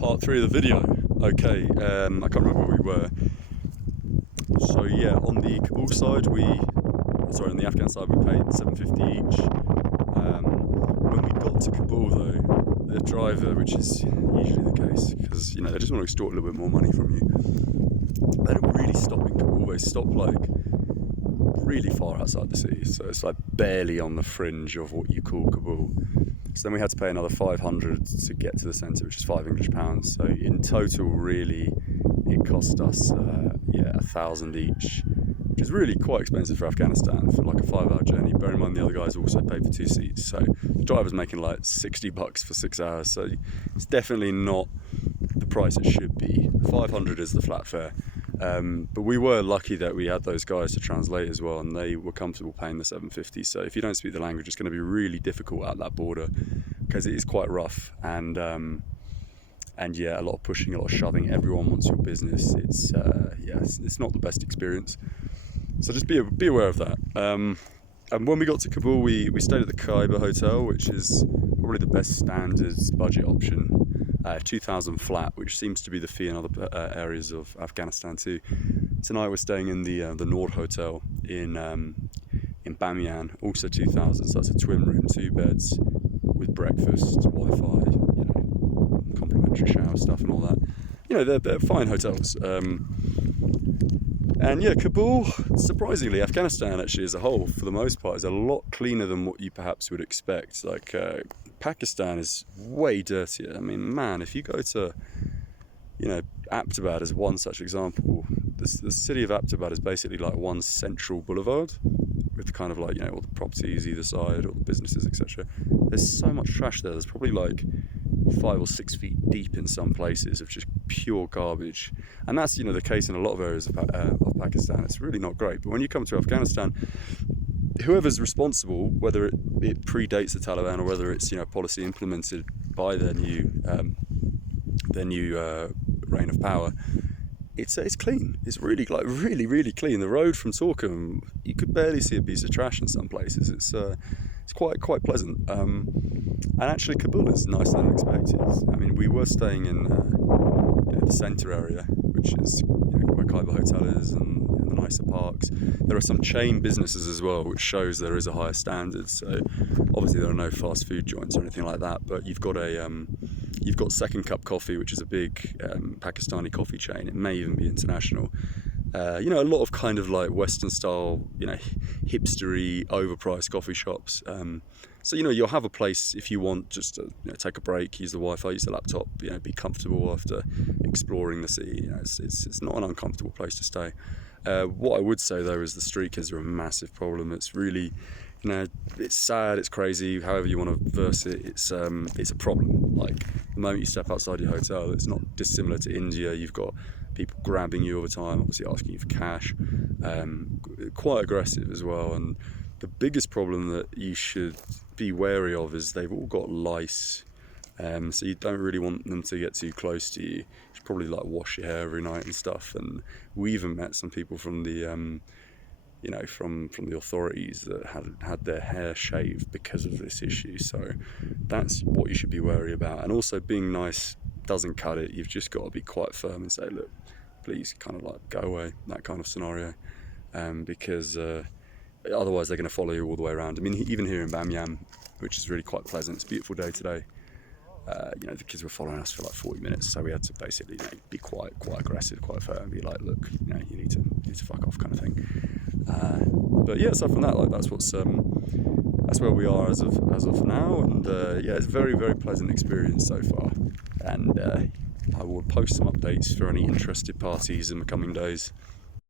part 3 of the video. Okay, I can't remember where we were. So yeah, on the Kabul side, on the Afghan side, we paid $7.50 each. When we got to Kabul though, the driver, which is usually the case, because they just want to extort a little bit more money from you, they don't really stop in Kabul. They stop like really far outside the city, so it's like barely on the fringe of what you call Kabul. So then we had to pay another 500 to get to the centre, which is £5 So in total, really, it cost us 1,000 each, which is really quite expensive for Afghanistan for like a 5-hour journey. Bear in mind the other guys also paid for 2 seats, so the driver's making like $60 for 6 hours. So it's definitely not the price it should be. 500 is the flat fare. But we were lucky that we had those guys to translate as well, and they were comfortable paying the $7.50. So if you don't speak the language, it's going to be really difficult at that border, because it is quite rough, and yeah, a lot of pushing, a lot of shoving. Everyone wants your business. It's not the best experience. So just be aware of that. And when we got to Kabul, we stayed at the Khyber Hotel, which is probably the best standards budget option. 2,000 flat, which seems to be the fee in other areas of Afghanistan too. Tonight we're staying in the Nord Hotel in Bamiyan, also 2,000. So that's a twin room, 2 beds with breakfast, Wi-Fi, complimentary shower stuff and all that. They're fine hotels. And yeah, Kabul, surprisingly, Afghanistan actually as a whole, for the most part, is a lot cleaner than what you perhaps would expect. Like Pakistan is way dirtier. I mean, man, if you go to, Aptabad as one such example, the city of Aptabad is basically like one central boulevard with kind of like, all the properties either side, all the businesses, etc. There's so much trash there. There's probably like 5 or 6 feet deep in some places of just pure garbage, and that's the case in a lot of areas of Pakistan. It's really not great. But when you come to Afghanistan, whoever's responsible, whether it predates the Taliban or whether it's policy implemented by their new reign of power, it's clean. It's really really clean. The road from Torkham, you could barely see a piece of trash in some places. It's quite pleasant. And actually Kabul is nicer than expected. I mean, we were staying in the centre area, which is where Khyber Hotel is, and the nicer parks. There are some chain businesses as well, which shows there is a higher standard. So obviously there are no fast food joints or anything like that, but you've got Second Cup Coffee, which is a big Pakistani coffee chain. It may even be international. A lot of kind of like Western style, hipstery, overpriced coffee shops. So you'll have a place if you want just to take a break, use the Wi-Fi, use the laptop, be comfortable after exploring the city. It's not an uncomfortable place to stay. What I would say though is the street kids are a massive problem. It's really, it's sad, it's crazy, however you want to verse it. It's a problem. Like the moment you step outside your hotel, it's not dissimilar to India. You've got people grabbing you all the time, obviously asking you for cash, quite aggressive as well. And the biggest problem that you should be wary of is they've all got lice, so you don't really want them to get too close to you. You should probably like wash your hair every night and stuff. And we even met some people from the from the authorities that had their hair shaved because of this issue. So that's what you should be wary about. And also, being nice doesn't cut it. You've just got to be quite firm and say, look, please kind of like go away, that kind of scenario, because otherwise they're going to follow you all the way around. I mean, even here in Bamiyan, which is really quite pleasant, it's a beautiful day today. The kids were following us for like 40 minutes, so we had to basically be quite aggressive, quite firm, and be like, look, you need to fuck off, kind of thing. But yeah, aside from that, like that's where we are as of now, and it's a very, very pleasant experience so far. And I will post some updates for any interested parties in the coming days.